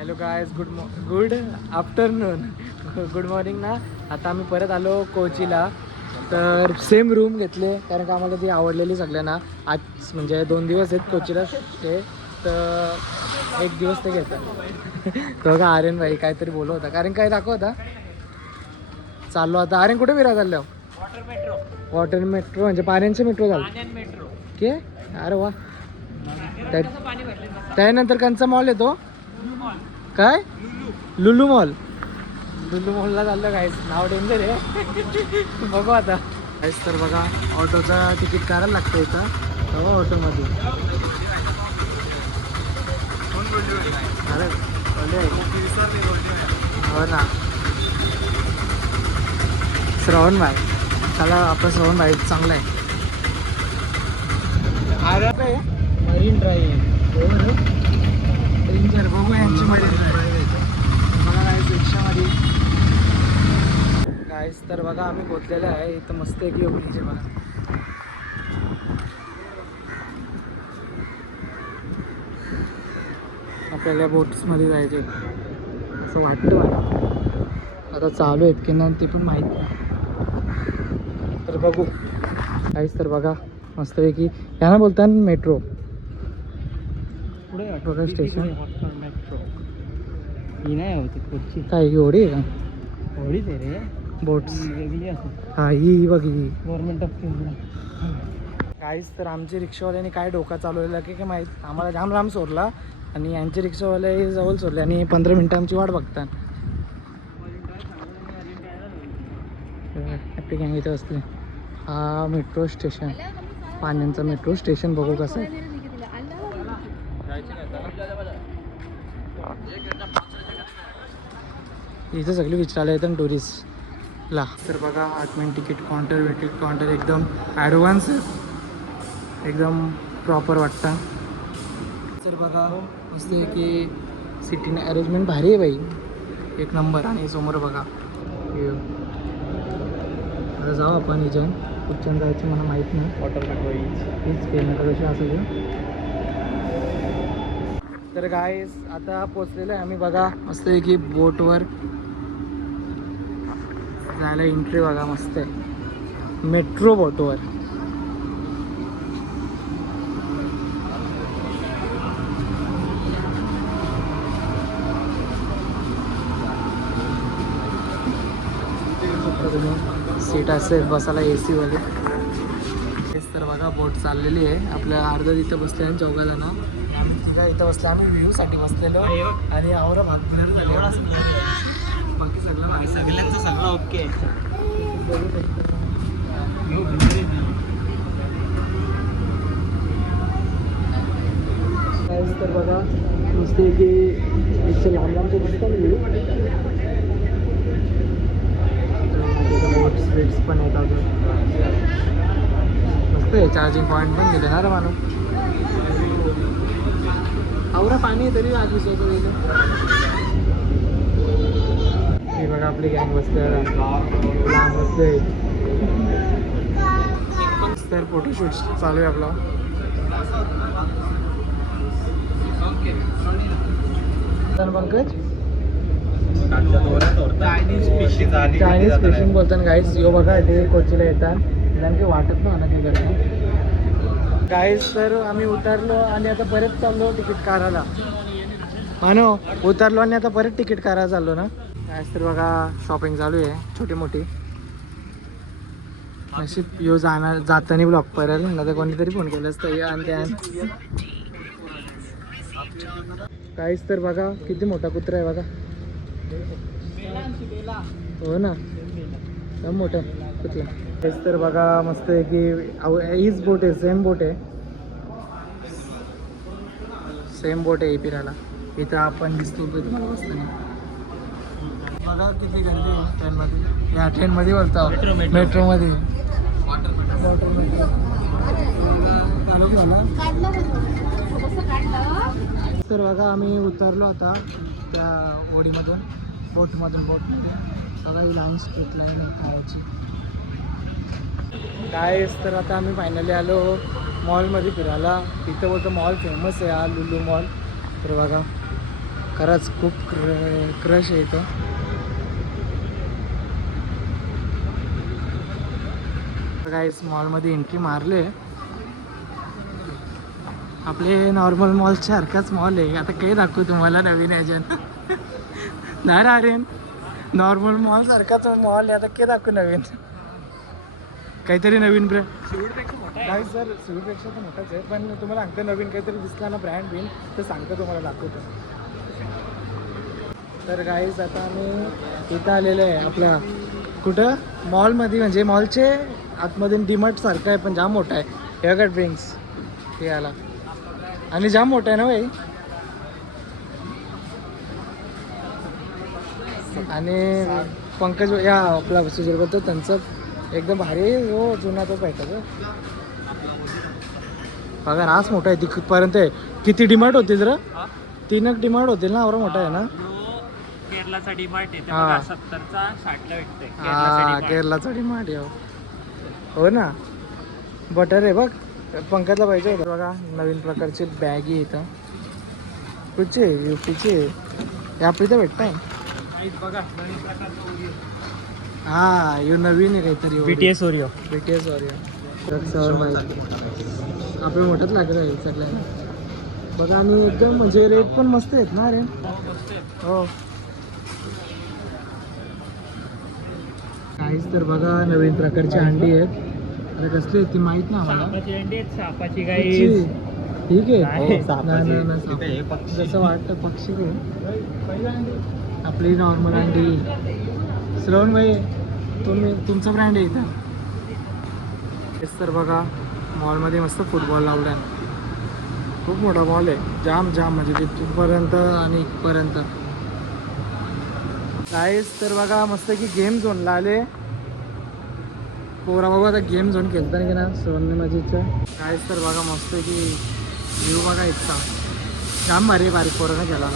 Hello guys, good afternoon, good morning ना. आता आम्ही परत आलो कोचीला. तर सेम रूम घेतले कारण का आम्हाला ती आवडलेली सगळ्यांना. आज म्हणजे 2 दिवस आहेत कोचीला स्टे, तर एक दिवस ते घेतात. तो का आर्यन भाई काहीतरी बोलत होता, कारण काय दाखव होता. चाललो आता. आर्यन कुठे फिरा चाललो? वॉटर मेट्रो म्हणजे पाण्याचे मेट्रो झालं के. अरे वा. त्यानंतर कंचा मॉल येतो काय, लुलू मॉल. लुलू मॉलला चाललं काहीच, नाव डेंजर आहे. बघू आता काहीच. तर बघा ऑटोचं तिकीट काढायला लागतं इथं. बघा ऑटोमध्ये. अरे हो ना, श्रवण भाई. चला आपण श्रवण भाई चांगला आहे. अरे मरीन ड्राईव्ह डेंजर. बघू यांची मरीन ड्राईव्ह बघा गाईस रिक्षामध्ये. गाईस तर बघा आम्ही पोचलेलो आहे इथं. मस्त एक योगीचे बघा. आपल्याला बोट्समध्ये जायचे असं वाटतं मला. आता चालू आहेत की नाही ते पण माहीत नाही, तर बघू काहीच. तर बघा मस्तपैकी यांना बोलतात मेट्रो. पुढे बघा स्टेशन. मेट्रो ही नाही होती पुढची काय, ही होडी आहे का? होडीच आहे रे, बोट्स. हा ही बघ, ही गव्हर्नमेंट ऑफ इंडिया. काहीच. तर आमची रिक्षावाल्याने काय डोका चालवलेला की माहीत. आम्हाला जाम लांब सोडला आणि यांचे रिक्षावाले जवळ सोडले आणि 15 मिनटं आमची वाट बघतात. हॅपी गँग इथं असले. हा मेट्रो स्टेशन, पाण्यांचं मेट्रो स्टेशन. बघू कसं आहे. इथं सगळी विचारायला येतं टुरिस्टला. तर बघा 8 मिनिट तिकीट काउंटर एकदम ॲडव्हान्स, एकदम प्रॉपर वाटतं. तर बघा मस्त आहे की सिटीने अरेंजमेंट भारी आहे बाई, एक नंबर. आणि समोर बघा आता जाऊ आपण इजन. कुठच्यानं जायचं मला माहीत नाही. वॉटर मेट्रो हीच केलं कशी असेल. तर गाईस आता पोचलेलं आहे आम्ही बघा. मस्त आहे की बोटवर जायला एंट्री बघा मस्त आहे, मेट्रो बोटवर. सीट असेल बसायला AC वाले. तेच तर बघा बोट चाललेली आहे. आपल्या अर्धा तिथं बसले आणि 14 जण. आम्ही तिथं इथं बसले. आम्ही व्ह्यूसाठी बसलेलो आणि आवरा भाग बाकी सगळं सगळ्यांचं सगळं ओके. तर बघा नुसते की इथे लांब लांबचे दिसतात व्ह्यू. स्पीड्स पण येतात मस्त आहे. चार्जिंग पॉईंट पण दिले ना रे मानू. आवरा पाणी तरी आज विसरतो गेलं. हे बघा आपली गँग बसते लांब बसते. तर फोटोशूट चालू आहे आपला. पंकज चायनीज फिशिंग बोलतात गाईस. यो बघा ते कोचीला येतात कारण काही वाटत ना तिकडनं गाईस. तर आम्ही उतरलो आणि आता परत चाललो तिकीट काढायला. मानो उतरलो आणि आता परत तिकीट काढायला चाललो ना गाईस. तर बघा शॉपिंग चालू आहे छोटी मोठी. नशीब यो जाताना ब्लॉक पडेल ना, तर कोणीतरी फोन केलं असतं या आणि त्या. काहीच. तर बघा किती मोठा कुत्रा आहे बघा. हो ना, एकदम मोठा कुठला. तेच तर बघा मस्त आहे की हीच बोट आहे, सेम बोट आहे, सेम बोट आहे फिरायला. इथं आपण दिसतो तुम्हाला बसताना. बघा किती गर्दी आहे ट्रेनमध्ये. या ट्रेनमध्ये बोलतो मेट्रोमध्ये. वॉटर मेट्रो तर बघा आम्ही उतरलो आता त्या होडीमधून, बोटमध्ये. बघा ही लहान स्ट्रीट लाईन आहे खायची. कायच. तर आता आम्ही फायनली आलो मॉलमध्ये फिरायला. तिथं बोलतो मॉल फेमस आहे हा लुलू मॉल. तर बघा खरंच खूप क्रश आहे इथं. गाईस मॉलमध्ये एंट्री मारले. आपले नॉर्मल मॉलच्या सारखाच मॉल आहे. आता काही दाखवू तुम्हाला नवीन याच्यात नाही रे आर्यन, नॉर्मल मॉल सारखाच मॉल आहे. आता काय दाखवू नवीन, काहीतरी नवीन ब्रँड. नाही सर, सिव्हिलपेक्षा तर मोठाच आहे, पण तुम्हाला सांगतो नवीन काहीतरी दिसला ना ब्रँड बिन तर सांगतो तुम्हाला, दाखवतो. तर गाईज आता आम्ही इथं आलेलो आहे आपल्या कुठं मॉलमध्ये, म्हणजे मॉलचे आतमध्ये डीमार्ट सारखं आहे पण जाम मोठा आहे. हे बघा ड्रिंक्स हे आला आणि जाम मोठा आहे ना भाई. आणि पंकज या आपला सुजलबद्दल त्यांचं एकदम भारी हो जुना तो भेटतो बघा. रास मोठा आहे तिथपर्यंत आहे. किती डिमार्ट होतील र? 3 डिमार्ट होतील ना, एवढा मोठा आहे ना. केरलाचा डिमार्ट आहे, हा. 70चा 60ला भेटतोय. केरलाचा डिमार्ट आहे हो ना. बटर आहे बघ, पंकजला पाहिजे होतं बघा. नवीन प्रकारची बॅग आहे इथं. कुठची आहे? युपीची आहे. हे आपली तर भेटताय बघा. हा यो नवीन आहे काहीतरी. BTS Oreo. BTS ओरिओ आपलं मोठंच लागलं आहे सगळ्यांना बघा. आणि एकदम म्हणजे रेट पण मस्त आहेत ना रे. हो काहीच तर बघा नवीन प्रकारची अंडी आहेत. अरे कसली आहेत ती माहित ना आम्हाला. सापाची अंडी आहेत, सापाची गाई. कुठची? ठीक आहे. सापाची. नाही, जसं वाटतं पक्षी आहे. आपली नॉर्मल अंडी. श्रवण भाई तुमचा ब्रँड आहे इथं. तेच तर बघा मॉलमध्ये मस्त फुटबॉल लावला आहे. खूप मोठा मॉल आहे, जाम जाम म्हणजे तिथपर्यंत आणि इथपर्यंत. काहीच तर बघा मस्त की गेम झोनला आले पोरा. बघू आता गेम झोन खेळता नाही की ना सोनने माझी इच्छा. काहीच तर बघा मस्त की व्ह्यू बघा इतका जाम भारी बारीक पोरानं खेळायला.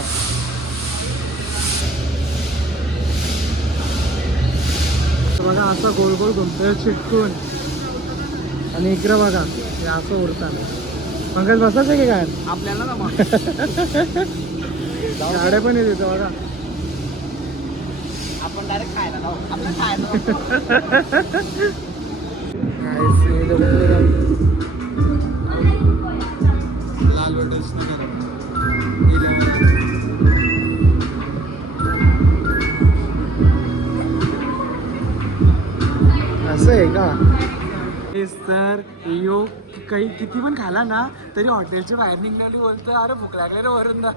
बघा असं गोल गोल घुमतोय चिटकून. आणि इकडं बघा हे असं उडतात. पंकज बसायचं आहे की काय आपल्याला ना गाड्या पण येत इथं बघा. आपण डायरेक्ट खायला जाऊ. आपलं खायला असं आहे का. तेच तर यो काही किती पण खाला ना तरी हॉटेलच्या बाहेर निघणारी बोलतं अरे भूक लागले रे वरून दा.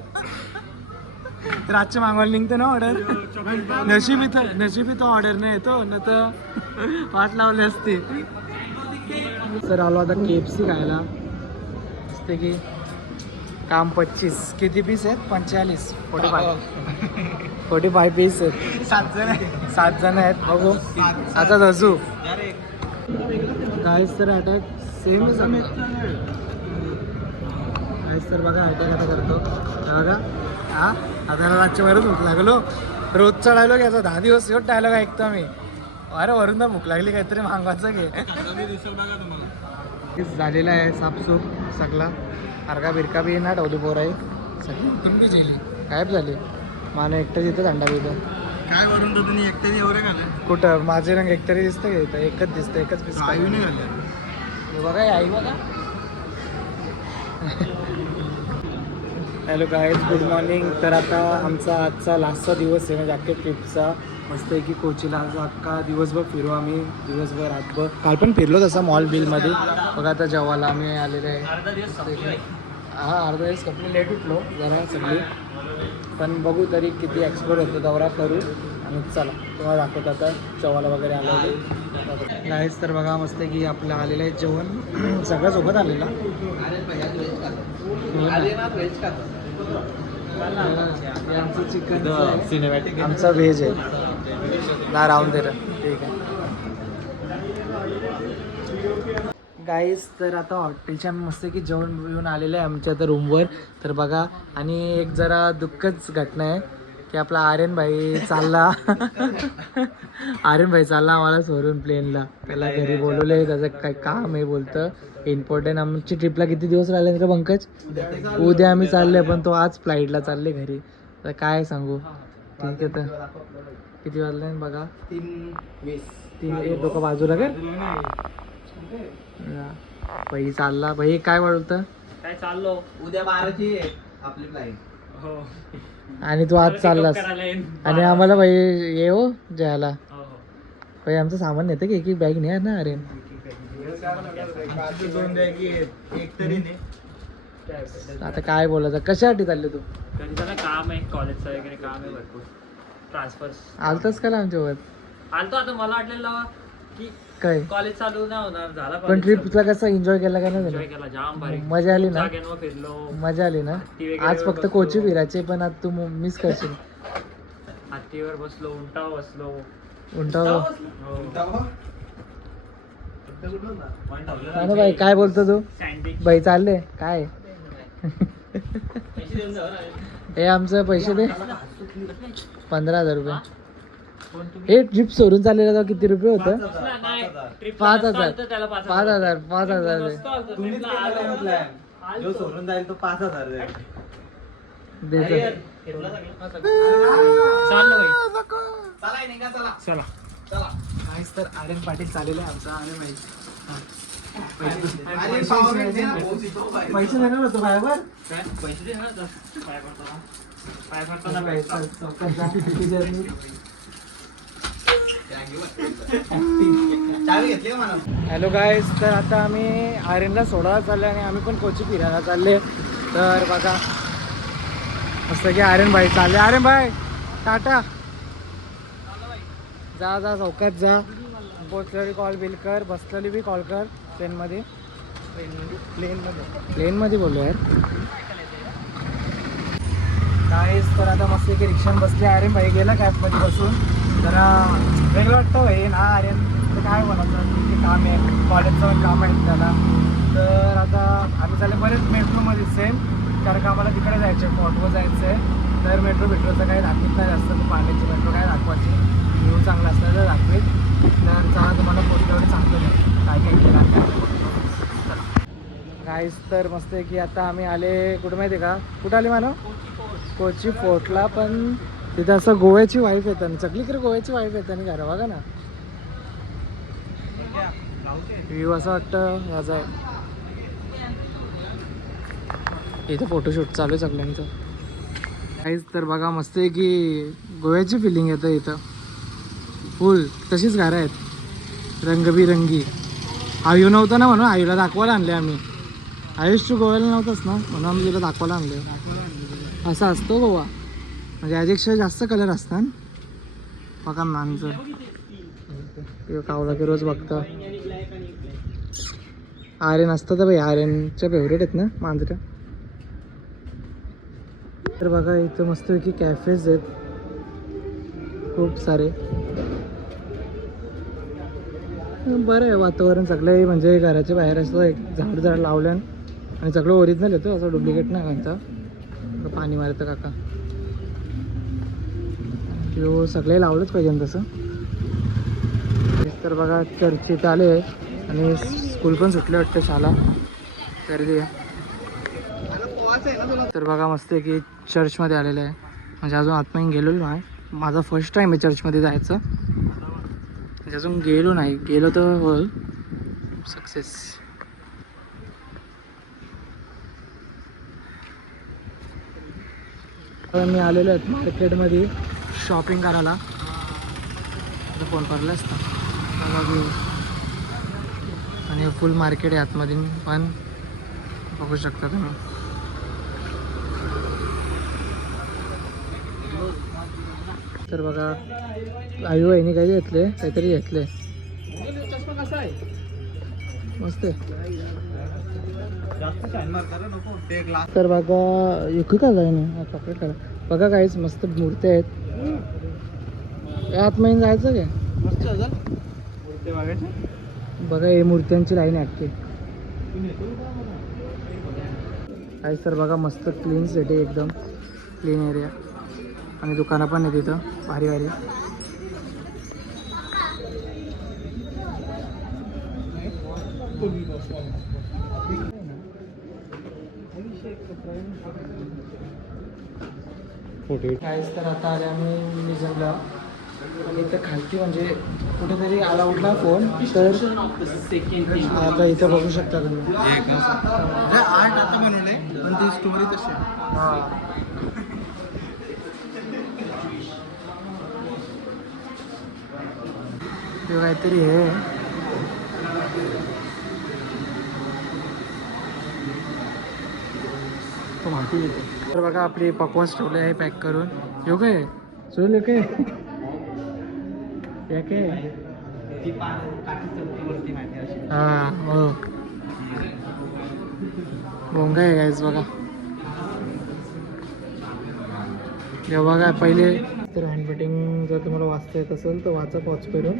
रातच्या मागवायला निघतं ना ऑर्डर. नशीब इथं ऑर्डर नाही येतो न तर वाट लावली असते. सर आलो आता KFC खायला. असते की काम 25 किती पीस आहेत 45 45 पीस आहेत. 7 जण आहेत बघू आता दसू. गाईस तर अटॅक सेमच आहे. गाईस तर बघा अटॅक आता करतो बघा. हा आता रातच्या वरच भूक लागलो. रोजचा डायलॉग याचा 10 दिवस एवढं डायलॉग ऐकतो मी. अरे वरून तर भूक लागली काहीतरी मागवायचं घे. झालेला आहे साफसूफ सगळा. अर्गा बिरका बी ना ठेवली पोर आहे सगळी गायब झाली. माने एकटं तिथं थंडा पितो काय वरून तर तुम्ही एकट्याने एवढे घाले. कुठं माझे रंग एकतरी दिसतं का इथं. एकच दिसतं एकच पीस हे बघा आई बघा. Hello guys good morning. तर आता आमचा आजचा लास्टचा दिवस आहे म्हणजे अख्ख्या ट्रिपचा. मस्त आहे की कोचीला आज अख्खा दिवसभर फिरू आम्ही. दिवसभर रातभर काल पण फिरलो तसा मॉल बिलमध्ये. बघा आता जेवायला आम्ही आलेलो आहे. अर्धा दिवस हां अर्धा दिवस कपडे लेट उठलो जरा सगळी. पण बघू तरी किती एक्सप्लोर होतो दौरा करू. आणि चला तुम्हाला दाखवतो आता जेवायला वगैरे आलं नाहीच. तर बघा मस्त की आपलं आलेलं आहे जेवण सगळं सोबत आलेलं. आमचं चिकन सिनेमॅटिक आमचा व्हेज आहे ना राहून दे ठीक आहे. गाईस तर आता हॉटेलच्या मस्त की जेवण येऊन आलेलं आहे आमच्या आता रूमवर. तर बघा आणि एक जरा दुःखच घटना आहे की आपला आर्यन भाई चालला आम्हाला सोडून प्लेनला. त्याला घरी बोलवले त्याचं काय काम आहे बोलतं इम्पॉर्टंट. आमची ट्रिपला किती दिवस राहिले रे पंकज. उद्या आम्ही चालले पण तो आज फ्लाईटला चालले घरी. तर काय सांगू. ठीक आहे तर किती वाजले बघा. 3:20. 3 डोकं बाजूला कर. भाई चालला भाई. काय बोलतं काय चाललो उद्या 12ची आहे आपली फ्लाईट. हो आणि तू आज चाललास आणि आम्हाला भाई ये हो जायला. हो भाई आमचं सामान नेतं की एक एक बॅग नाही ना. अरे दोन बॅगी आहेत, एक तरी नाही. आता काय बोलायचं. कशासाठी चालले तू. कधी त्याला काम आहे कॉलेजचं वगैरे काम आहे भरपूर. ट्रान्सफर्स आलतास का आमच्यासोबत. आलतो आता. मला वाटलेलं की काय कॉलेज चालू नाही होणार. झाला पण ट्रिपला कसं एन्जॉय केला का एन्जॉय नाही. केला जाम भारी. मजा आली ना. जागेंवर फिरलो. मजा आली ना. हत्ती वगैरे आज फक्त बसलो. कोची फिरायचे पण आज तू मिस करशील. हत्तीवर बसलो. उंटावर बसलो. उंटावर. हो. ना भाई काय बोलतो तू. सँडविच. भाई चालले काय. हे आमचं पैसे दे. 15,000 रुपये. हे ट्रिप सोडून चाललेला तेव्हा किती रुपये होतं. 5,000. 5,000 दे. तुम्हीच केला ना plan. जो सोडून जाईल तो 5,000 देईल. दे चल. चाललो भाई. चला निघा, चला चला. चला. काहीच तर आर्यन पाटील चाललेले आमचा. आणि माहिती अरे power दे ना, भाऊ, तिथं पाहिजे. पैसे देणार होतो बायवर. काय पैसे दे ना. काय करतो काय करतो ना. चावी घेतली का मला. Hello guys. तर आता आम्ही आर्यनला सोडायला चालले आणि आम्ही पण कोची फिरायला चालले. तर बघा मस्त की आर्यन भाई चालले. आर्यन भाई टाटा. जा जा चौकात जा. पोचलेली कॉल बिल कर. बसलेली बी कॉल कर. ट्रेनमध्ये प्लेनमध्ये बोललो यार. गाईज तर आता मस्त की रिक्षाने बसले. आर्यन भाई गेला कॅबमध्ये बसून. जरा वेगळं वाटतं भाई ना. आर्यन तर काय बोलायचं किती काम आहे. कॉलेजचं पण काम आहे त्याला. तर आता आम्ही चालले बरेच मेट्रोमध्ये सेम. कारण का आम्हाला तिकडे जायचं आहे. फोर्टवर जायचं आहे. तर मेट्रोचं काही दाखवत नाही जास्त. पाण्याची मेट्रो काय दाखवायची. व्ह्यू चांगला असला तर दाखवेल. तर चला तुम्हाला पोचल्यावर सांगतो मी काय काय केलं आणि काय गाईज. तर मस्त आहे की आता आम्ही आले कुठं माहिती आहे का. कुठं आले मानव. कोची फोर्टला. पण तिथं असं गोव्याची वाईफ येतात. सगळीकडे गोव्याची वाईफ येतात आणि घरा बघा ना. व्ह्यू असं वाटतं ह्याचा आहे. इथं फोटोशूट चालू आहे सगळ्यांचं. काहीच तर बघा मस्त आहे की गोव्याची फिलिंग येतं इथं. फुल तशीच घरं आहेत रंगबिरंगी. आयू नव्हतं ना म्हणून आयूला दाखवायला आणले आम्ही. आयुष तू गोव्याला नव्हतंच ना म्हणून आम्ही तिला दाखवायला आणले. असा असतो गोवा म्हणजे याच्यापेक्षा जास्त कलर असतात. बघा माणसं कावला की रोज बघता. आर्यन असतं तर भाई आर्यनच्या फेवरेट आहेत ना मांजऱ्या. तर बघा इथं मस्त की कॅफेज आहेत खूप सारे. बरं आहे वातावरण सगळे म्हणजे घराच्या बाहेर असतं. एक झाड लावल्यान आणि सगळं ओरिजिनल येतं असं डुप्लिकेट नाही त्यांचा. पाणी मारतं काका. तो सगळे लावलंच पाहिजे तसं. तर बघा चर्च इथं आले आणि स्कूल पण सुटले वाटतं. शाळा गर्दी आहे. तर बघा मस्त आहे की चर्चमध्ये आलेलं आहे. म्हणजे अजून आतमध्ये गेलेलो नाही. माझा फर्स्ट टाईम आहे चर्चमध्ये जायचं. म्हणजे अजून गेलो नाही. गेलो तर होईल सक्सेस. मी आलेलो आहे मार्केटमध्ये शॉपिंग करायला. फोन करला असता आणि फुल मार्केट आहे आतमध्ये पण बघू शकता तुम्ही. तर बघा आयु आईने काही घेतले काहीतरी घेतले मस्त आहे. तर बघा इकडे का जाय ना चॉकलेट करा. बघा काहीच मस्त मूर्त्या आहेत. आतमध्ये जायचं काय बघा हे मूर्त्यांची लाईन आहे अख्खी. काहीच तर बघा मस्त क्लीन सिटी एकदम क्लीन एरिया आणि दुकानं पण आहे तिथं भारी भारी. फोटो काहीच तर आता आले आम्ही म्युझियमला आणि इथं खालती म्हणजे कुठेतरी आला उठला फोन तर आता इथं बघू शकता तुम्ही आर्ट आता बनवलंय पण ती स्टोरी तशी आहे. हां ते काहीतरी हे तो माहिती देते तर बघा आपली पकवास ठेवले आहे पॅक करून येऊ काय सोल येऊ काय या काय ती काठी चौथी वरती माहिती अशी हां हो भोंगा आहे गाईज बघा हे बघा पहिले तर हँडरायटिंग जर तुम्हाला वाचता येत असेल तर वाचा पॉच करून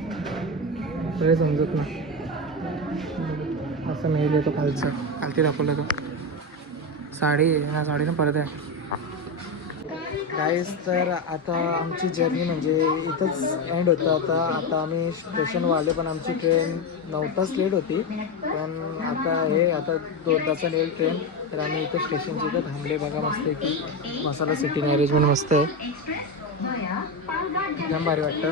तरी समजत नाही असं मेल येतो खालचं खालती दाखवलं तो साडी ना साडीनं परत आहे काहीच तर आता आमची जर्नी म्हणजे इथंच एंड होतं आता आम्ही स्टेशनवर आले पण आमची ट्रेन 9 तास लेट होती पण आता 2 तासाने येईल ट्रेन तर आम्ही इथं स्टेशनच्या इथं थांबले बघा मस्त आहे की मसाला सिटिंग अरेंजमेंट मस्त आहे एकदम भारी वाटतं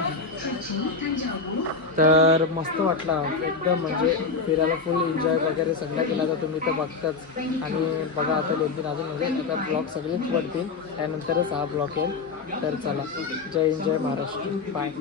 तर मस्त वाटला एकदम म्हणजे फिरायला फुल एन्जॉय वगैरे सगळं केला तर तुम्ही तर बघताच आणि बघा आता 2-3 अजून म्हणजे आता ब्लॉग सगळेच पडतील त्यानंतरच हा ब्लॉग येईल तर चला जय हिंद जय महाराष्ट्र बाय